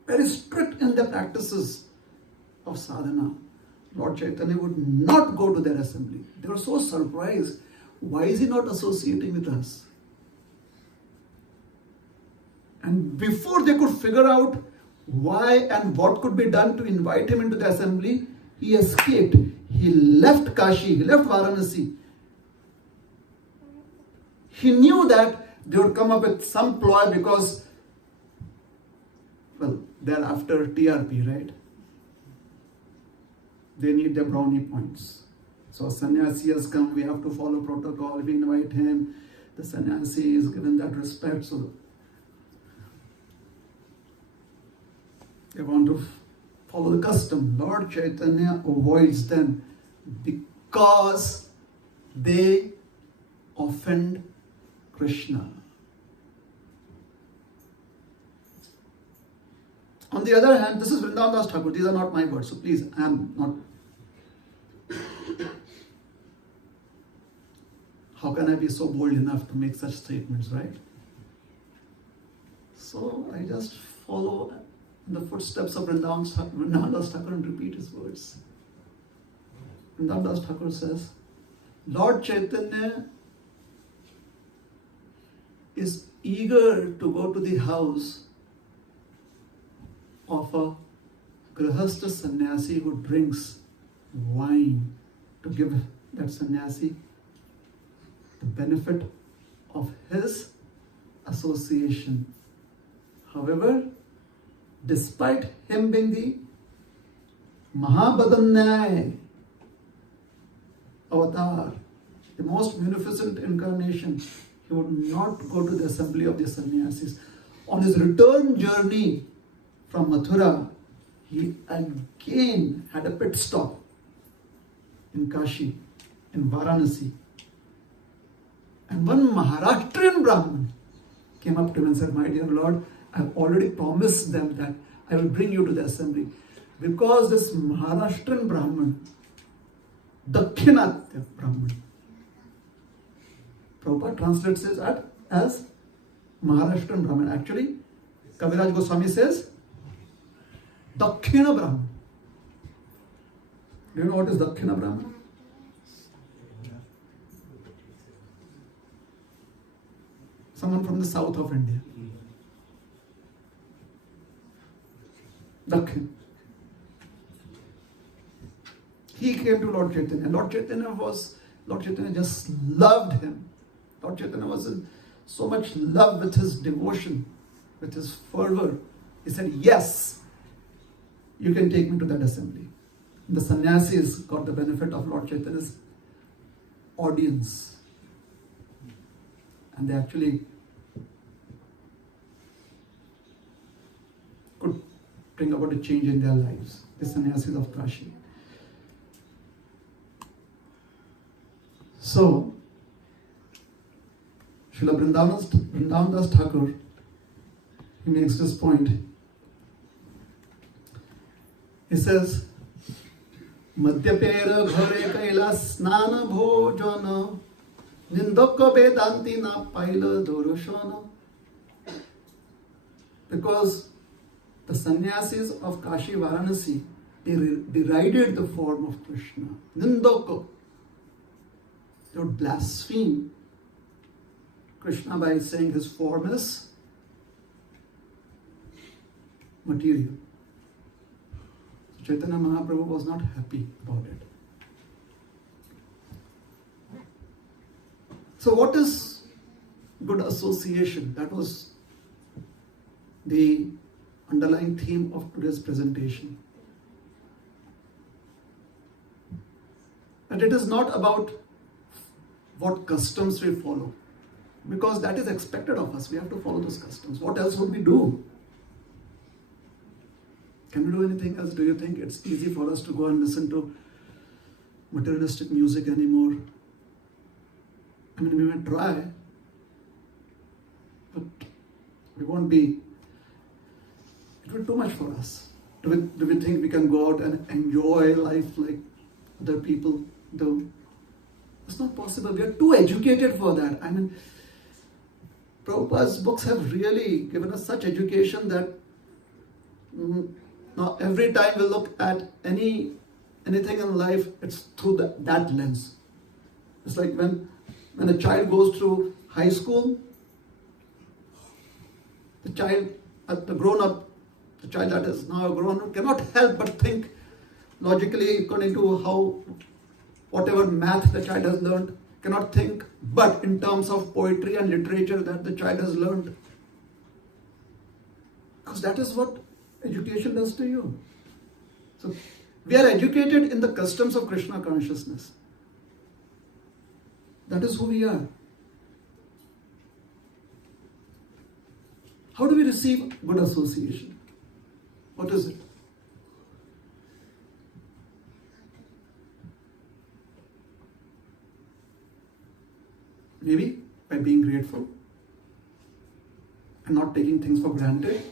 Very strict in the practices of sadhana. Lord Chaitanya would not go to their assembly. They were so surprised. Why is he not associating with us? And before they could figure out why and what could be done to invite him into the assembly, he escaped. He left Kashi, he left Varanasi. He knew that they would come up with some ploy because, well, they're after TRP, right? They need their brownie points. So a sannyasi has come, we have to follow protocol, we invite him, the sannyasi is given that respect. So They want to follow the custom. Lord Chaitanya avoids them because they offend Krishna. On the other hand, this is Vrindavan Das Thakur. These are not my words, so please, I am not. How can I be so bold enough to make such statements, right? So I just follow in the footsteps of Vrindavan Das Thakur and repeat his words. Vrindavan Das Thakur says, Lord Chaitanya is eager to go to the house of a grihastha sannyasi who drinks wine to give that sannyasi the benefit of his association. However, despite him being the Mahabadanyaya avatar, the most munificent incarnation, he would not go to the assembly of the sannyasis. On his return journey from Mathura, he again had a pit stop in Kashi, in Varanasi. And one Maharashtrian Brahmin came up to him and said, my dear Lord, I have already promised them that I will bring you to the assembly. Because this Maharashtrian Brahmin, Dakshinatya Brahmin, Prabhupada translates it as Maharashtrian Brahmin. Actually, Kaviraj Goswami says, Dakshina Brahmin. Do you know what is Dakshina Brahmin? Someone from the south of India. Dakshin. He came to Lord Chaitanya. Lord Chaitanya just loved him. Lord Chaitanya was in so much love with his devotion, with his fervor. He said, yes, you can take me to that assembly. The sannyasis got the benefit of Lord Chaitanya's audience. And they actually could bring about a change in their lives. The sannyasis of Kashi. So, Srila Vrindavan Das Thakur, he makes this point. He says, Madhyapera ghare kaila snana bhojana nindaka vedanti na paila doroshana. Because the sannyasis of Kashi Varanasi, they derided the form of Krishna. Nindaka. They would blaspheme Krishna by saying his form is material. Chaitanya Mahaprabhu was not happy about it. So what is good association? That was the underlying theme of today's presentation. And it is not about what customs we follow, because that is expected of us. We have to follow those customs. What else would we do? Can we do anything else? Do you think it's easy for us to go and listen to materialistic music anymore? I mean, we may try, but we won't be. It will be too much for us. Do we think we can go out and enjoy life like other people do? It's not possible. We are too educated for that. I mean, Prabhupada's books have really given us such education that now every time we look at anything in life, it's through that lens. It's like when a child goes through high school, the child that is now grown up cannot help but think logically according to whatever math the child has learned, cannot think but in terms of poetry and literature that the child has learned. Because that is what education does to you. So we are educated in the customs of Krishna consciousness. That is who we are. How do we receive good association? What is it? Maybe by being grateful and not taking things for granted.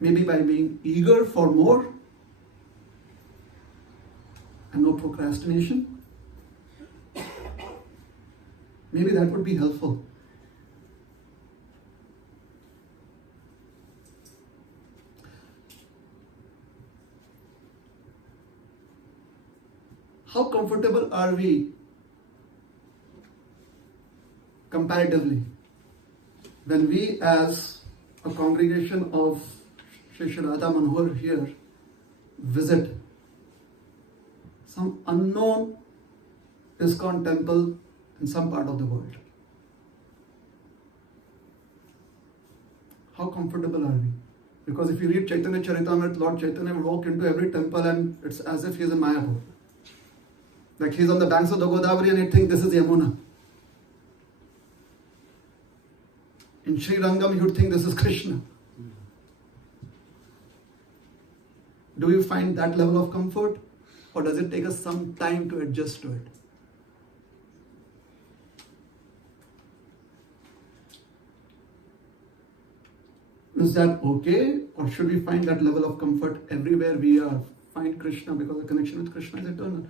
Maybe by being eager for more and no procrastination. Maybe that would be helpful. How comfortable are we comparatively when we as a congregation of Shri Radha Manohar here visit some unknown ISKCON temple in some part of the world? How comfortable are we? Because if you read Chaitanya Charitamrita, Lord Chaitanya will walk into every temple and it's as if he is in Mayapur. Like he's on the banks of the Godavari and he'd think this is Yamuna. In Sri Rangam, you'd think this is Krishna. Do you find that level of comfort? Or does it take us some time to adjust to it? Is that okay? Or should we find that level of comfort everywhere we are? Find Krishna, because the connection with Krishna is eternal.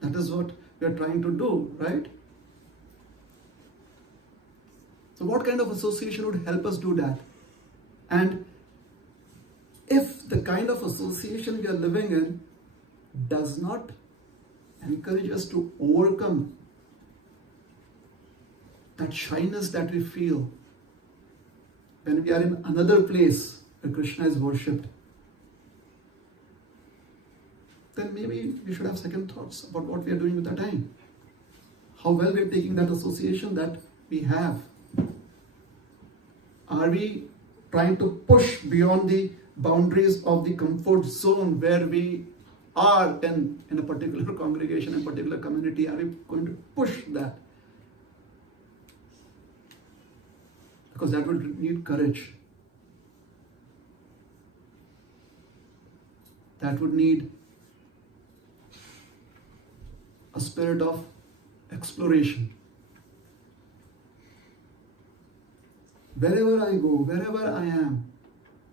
That is what we are trying to do, right? So what kind of association would help us do that? And if the kind of association we are living in does not encourage us to overcome that shyness that we feel when we are in another place where Krishna is worshipped, then maybe we should have second thoughts about what we are doing with our time. How well we are taking that association that we have. Are we trying to push beyond the boundaries of the comfort zone where we are in a particular congregation, in a particular community? Are we going to push that? Because that would need courage. That would need a spirit of exploration. Wherever I go, wherever I am,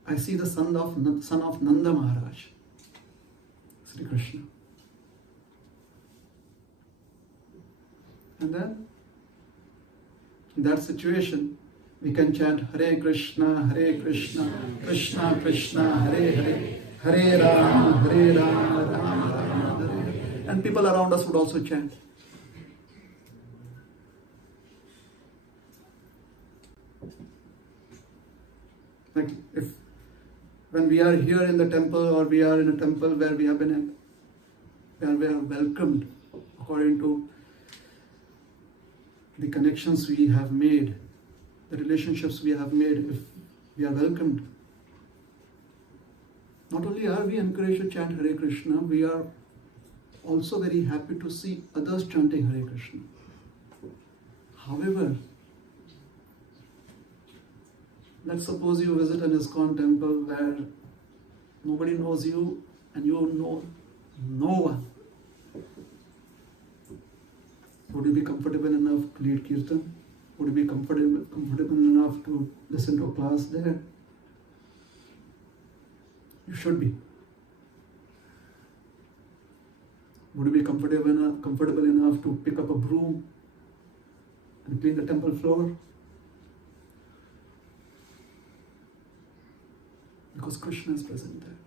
I see the son of Nanda Maharaj, Sri Krishna. And then, in that situation, we can chant Hare Krishna, Krishna Krishna, Hare Hare, Hare Rama, Rama Rama, Hare Hare. And people around us would also chant. Like when we are here in the temple, or we are in a temple where we have been, where we are welcomed according to the connections we have made, the relationships we have made, if we are welcomed, not only are we encouraged to chant Hare Krishna, we are also very happy to see others chanting Hare Krishna. However, let's suppose you visit an ISKCON temple where nobody knows you and you know no one. Would you be comfortable enough to lead Kirtan? Would you be comfortable enough to listen to a class there? You should be. Would you be comfortable enough to pick up a broom and clean the temple floor? Because Krishna is present there.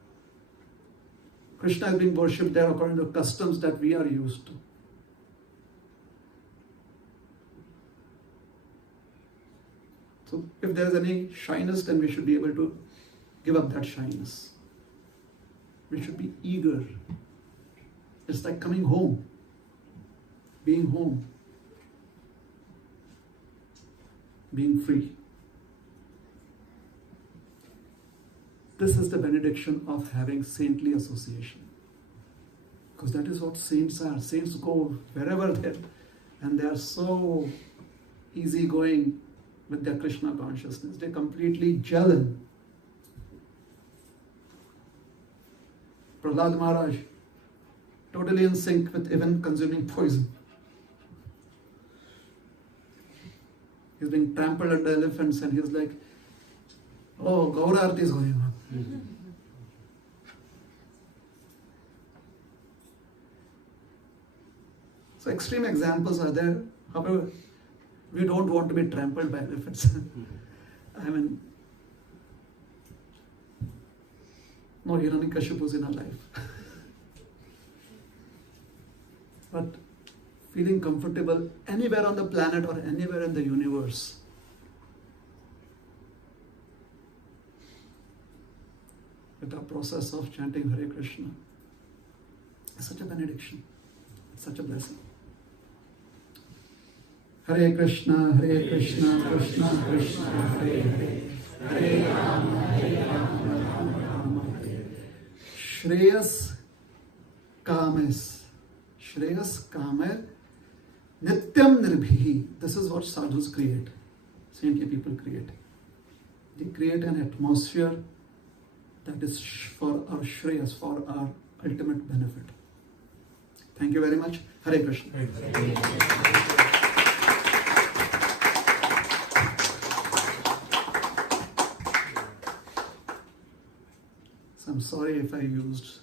Krishna is being worshipped there according to customs that we are used to. So if there is any shyness, then we should be able to give up that shyness. We should be eager. It's like coming home, being home, being free. This is the benediction of having saintly association. Because that is what saints are. Saints go wherever they're, and they are so easygoing with their Krishna consciousness. They completely gel in Prahlad Maharaj, totally in sync with even consuming poison. He's being trampled under elephants and he's like, oh, Gaura Arati is going on. So extreme examples are there. However, we don't want to be trampled by elephants. I mean, no Hiranyakashipus in our life. But feeling comfortable anywhere on the planet or anywhere in the universe. With the process of chanting Hare Krishna. It's such a benediction. It's such a blessing. Hare Krishna, Krishna Krishna, Hare Hare, Hare Rama, Rama Rama, Hare. Shreyas Kames. Shreyas Kamer Nityam Nirbhihi. This is what sadhus create. Saintly people create. They create an atmosphere that is for our Shreyas, for our ultimate benefit. Thank you very much. Hare Krishna. So I'm sorry if I used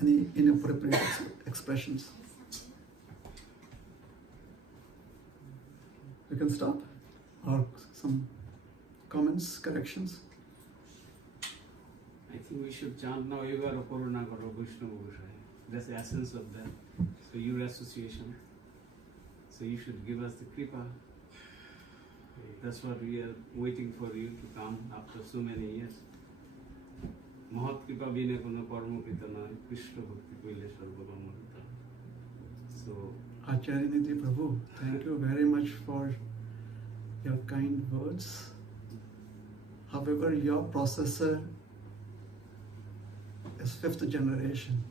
any inappropriate expressions. We can stop, or some comments, corrections. I think we should chant now Yoga Koruna Garo Vishnu Bhushai. That's the essence of that. So your association. So you should give us the kripa. That's what we are waiting for you to come after so many years. Mahat kripa bine kono karma kitana Krishna bhakti koile sarvabhamata. So Acharya Nidhi Prabhu, thank you very much for your kind words. However, your processor is 5th generation.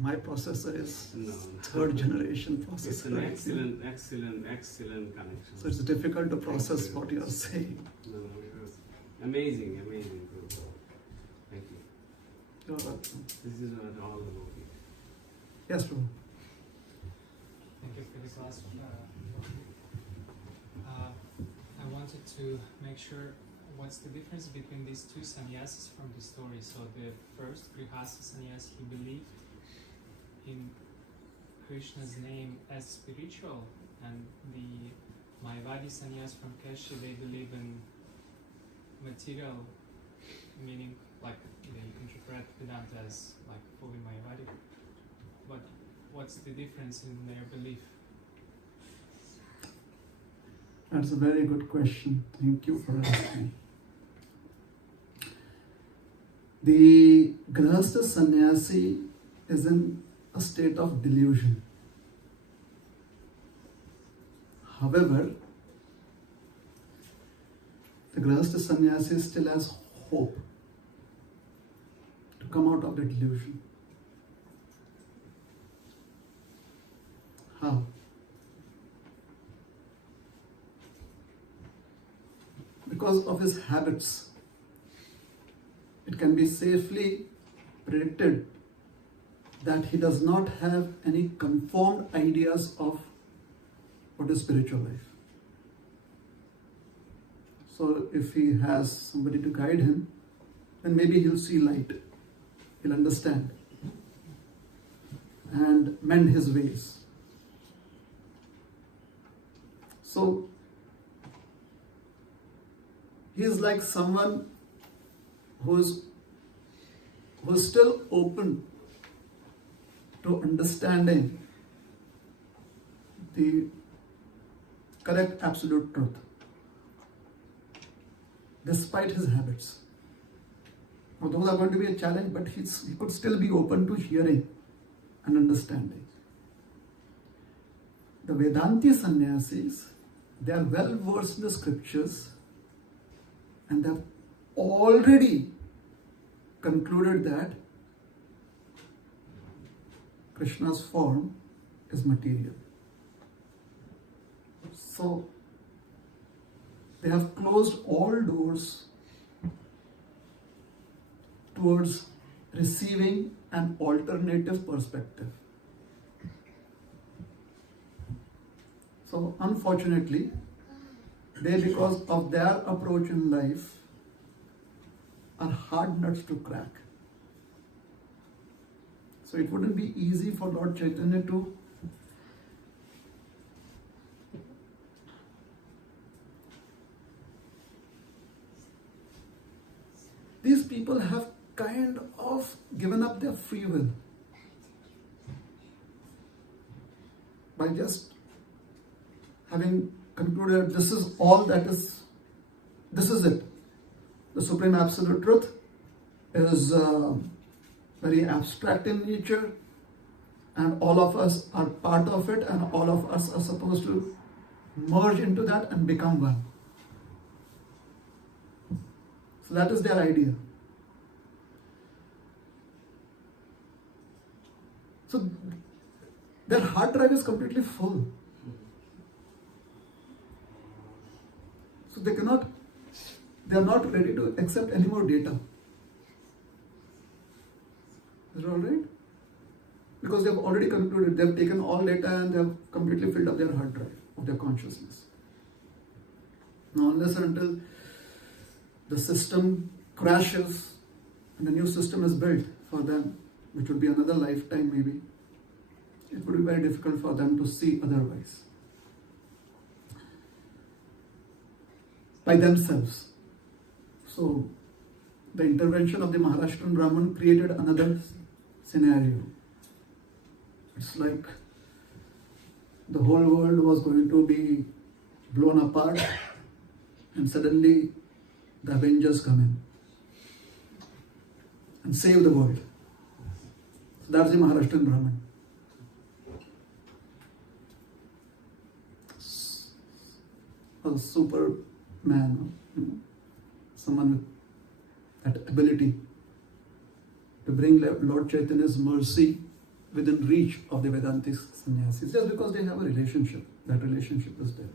My processor is no. 3rd generation processor. It's an excellent connection. So it's difficult to process what you are saying. No, it was amazing. Prabhu. Thank you. You're welcome. This is what all about it. Yes, Prabhu. Thank you for the class. I wanted to make sure what's the difference between these two sannyasis from the story. So the first Grihastha sannyas, he believed in Krishna's name as spiritual, and the Mayavadi sannyas from Kashi, they believe in material, meaning like they interpret Vedanta as like fully Mayavadi. But what's the difference in their belief? That's a very good question. Thank you for asking. The Grihastha sannyasi is in a state of delusion. However, the Grihastha sannyasi still has hope to come out of the delusion. How? Because of his habits. It can be safely predicted that he does not have any conformed ideas of what is spiritual life. So if he has somebody to guide him, then maybe he'll see light. He'll understand and mend his ways. So he is like someone who is still open to understanding the correct absolute truth, despite his habits. Now, those are going to be a challenge, but he could still be open to hearing and understanding. The Vedanti sannyasis, they are well versed in the scriptures and they have already concluded that Krishna's form is material. So they have closed all doors towards receiving an alternative perspective. So unfortunately, they, because of their approach in life, are hard nuts to crack. So it wouldn't be easy for Lord Chaitanya to these people have kind of given up their free will by just having concluded this is all that is, this is it. The Supreme Absolute Truth is very abstract in nature, and all of us are part of it, and all of us are supposed to merge into that and become one. So that is their idea. So their hard drive is completely full. So they are not ready to accept any more data. Is it all right? Because they have already concluded, they have taken all data and they have completely filled up their hard drive of their consciousness. Now, unless and until the system crashes and the new system is built for them, which would be another lifetime maybe, it would be very difficult for them to see otherwise. By themselves. So, the intervention of the Maharashtrian Brahmin created another scenario. It's like the whole world was going to be blown apart, and suddenly the Avengers come in and save the world. So that's the Maharashtrian Brahmin. A Superman, someone with that ability to bring Lord Chaitanya's mercy within reach of the Vedantic sannyasis, just because they have a relationship. That relationship is there.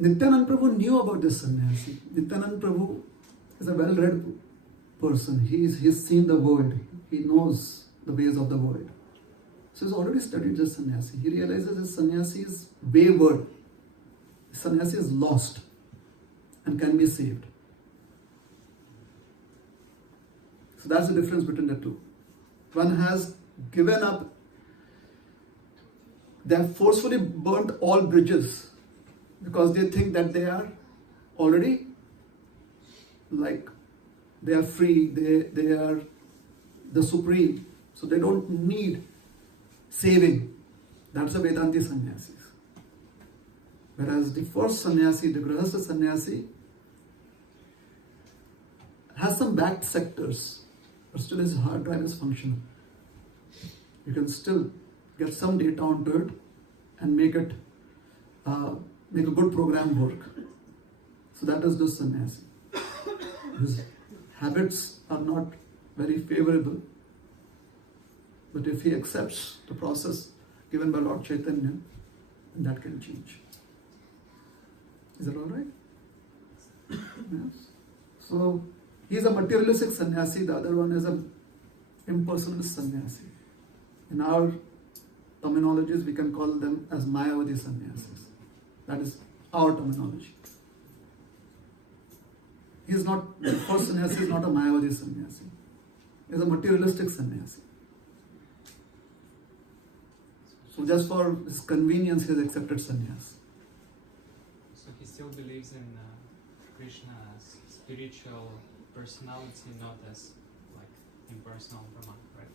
Nityanand Prabhu knew about this sannyasi. Nityanand Prabhu is a well-read person. He's seen the world. He knows the ways of the world. So he's already studied this sannyasi. He realizes this sannyasi is wayward. Sannyasi is lost and can be saved. So that's the difference between the two. One has given up, they have forcefully burnt all bridges because they think that they are already they are free, they are the supreme, so they don't need saving. That's the Vedanti sannyasis. Whereas the first sannyasi, the Grihastha sannyasi, has some backed sectors, but still his hard drive is functional. You can still get some data onto it and make a good program work. So that is the sannyasi. His habits are not very favorable, but if he accepts the process given by Lord Chaitanya, then that can change. Is that all right? Yes. So he is a materialistic sannyasi, the other one is an impersonalist sannyasi. In our terminologies, we can call them as Mayavadi sannyasis. That is our terminology. He is not, the first sannyasi is not a Mayavadi sannyasi. He is a materialistic sannyasi. So just for his convenience, he has accepted sannyas. So he still believes in Krishna as spiritual personality, not as like impersonal Brahman, right?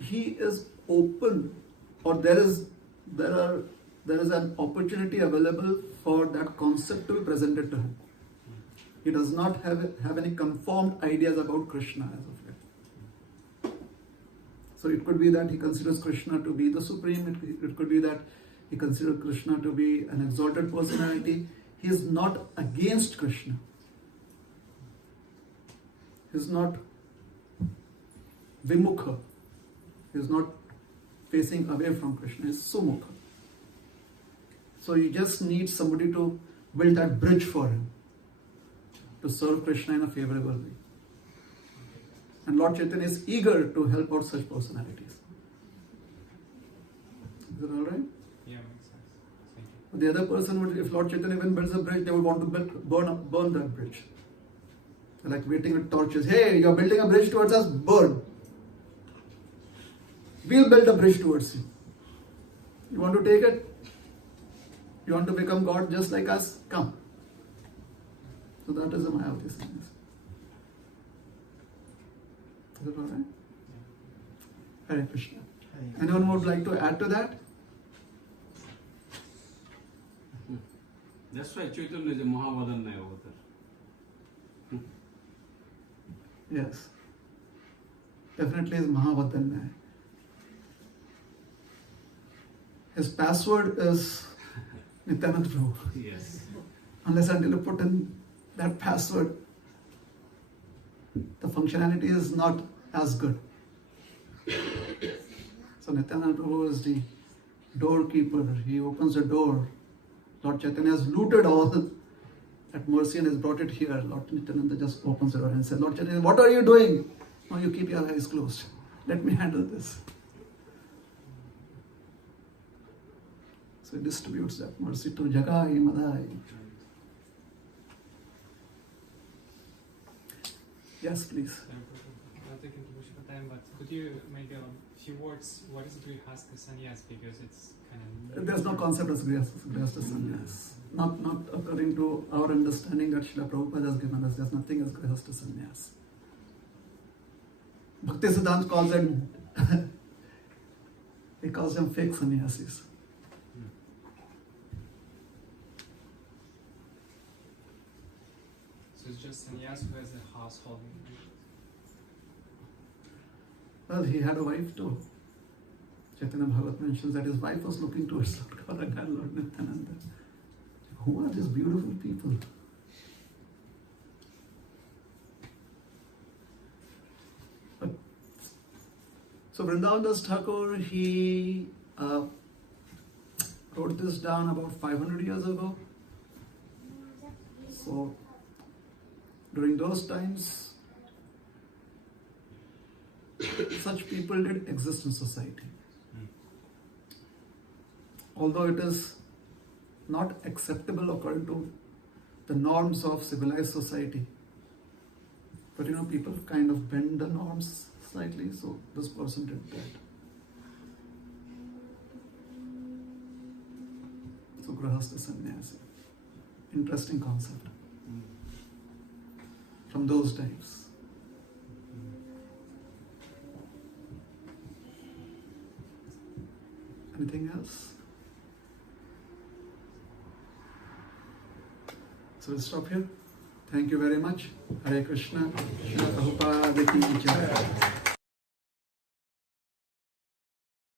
He is open, or there is an opportunity available for that concept to be presented to him. He does not have any conformed ideas about Krishna as of yet. So it could be that he considers Krishna to be the supreme. It could be that he considers Krishna to be an exalted personality. He is not against Krishna. He is not vimukha. He is not facing away from Krishna. He is sumukha. So you just need somebody to build that bridge for him. to serve Krishna in a favorable way. And Lord Chaitanya is eager to help out such personalities. Is it alright? Yeah, makes sense. Thank you. But the other person would, if Lord Chaitanya even builds a bridge, they would want to burn that bridge. They're like waiting with torches. Hey, you're building a bridge towards us, burn. We'll build a bridge towards you. You want to take it? You want to become God just like us? Come. So that is the Mayavati sannyas. Is it alright? Hare Krishna. Anyone would like to add to that? That's why Chaitanya is a Mahavadanya avatar. Yes. Definitely is Mahavadanya. His password is Nityananda Prabhu. Yes. Unless until you put in that password, the functionality is not as good. So Nityananda Prabhu is the doorkeeper. He opens the door. Lord Chaitanya has looted all that mercy and has brought it here. Lord Nityananda just opens the door and says, Lord Chaitanya, what are you doing? No, you keep your eyes closed. Let me handle this. So he distributes that mercy to Jagai Madai. Yes, please. I'll take into much of time, but could you maybe a few words? What is Grihastha sannyas? Because it's kind of There's no concept of Grihastha sannyas. Not according to our understanding that Srila Prabhupada has given us. There's nothing as Grihastha sannyas. Bhakti Siddhanta calls them he calls them fake sannyasis. So it's just sannyas who has a household. Well, he had a wife too. Chaitanya Bhagavat mentions that his wife was looking towards Lord Gauranga and Lord Nityananda. Who are these beautiful people? But, so Vrindavan Das Thakur, he wrote this down about 500 years ago. So during those times, such people did exist in society. Although it is not acceptable according to the norms of civilized society. But people kind of bend the norms slightly, so this person did that. So Grihastha sannyasi. Interesting concept. From those times. Anything else? So we'll stop here. Thank you very much. Hare Krishna. Srila Prabhupada ki jai.